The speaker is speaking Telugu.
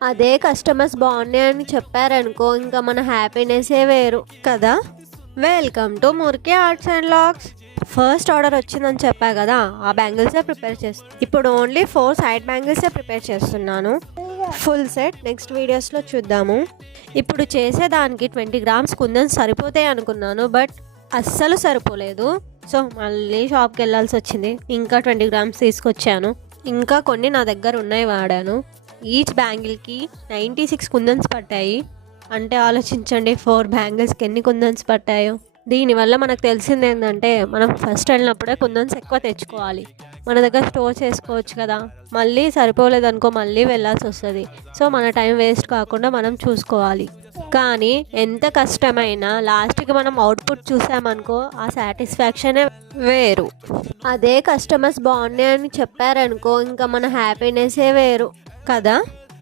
అదే కస్టమర్స్ బాగున్నాయని చెప్పారనుకో, ఇంకా మన హ్యాపీనెస్సే వేరు కదా. వెల్కమ్ టు మురికి arts and logs. First order వచ్చిందని చెప్పా కదా, ఆ బ్యాంగిల్సే ప్రిపేర్ చేస్తాను. ఇప్పుడు ఓన్లీ 4 సైడ్ బ్యాంగిల్సే ప్రిపేర్ చేస్తున్నాను. ఫుల్ సెట్ నెక్స్ట్ వీడియోస్లో చూద్దాము. ఇప్పుడు చేసేదానికి 20 గ్రామ్స్ కుందన్స్ సరిపోతాయి అనుకున్నాను, బట్ అస్సలు సరిపోలేదు. సో మళ్ళీ షాప్కి వెళ్ళాల్సి వచ్చింది. ఇంకా 20 గ్రామ్స్ తీసుకొచ్చాను. ఇంకా కొన్ని నా దగ్గర ఉన్నాయి, వాడాను. ఈచ్ బ్యాంగిల్కి 96 కుందన్స్ పట్టాయి. అంటే ఆలోచించండి, 4 బ్యాంగిల్స్కి ఎన్ని కుందన్స్ పట్టాయో. దీనివల్ల మనకు తెలిసింది ఏంటంటే, మనం ఫస్ట్ వెళ్ళినప్పుడే కుందన్స్ ఎక్కువ తెచ్చుకోవాలి. మన దగ్గర స్టోర్ చేసుకోవచ్చు కదా. మళ్ళీ సరిపోలేదనుకో మళ్ళీ వెళ్ళాల్సి వస్తుంది. సో మన టైం వేస్ట్ కాకుండా మనం చూసుకోవాలి. కానీ ఎంత కష్టమైనా లాస్ట్కి మనం అవుట్పుట్ చూసామనుకో, ఆ సాటిస్ఫాక్షనే వేరు. అదే కస్టమర్స్ బాగున్నాయని చెప్పారనుకో, ఇంకా మన హ్యాపీనెస్సే వేరు కదా.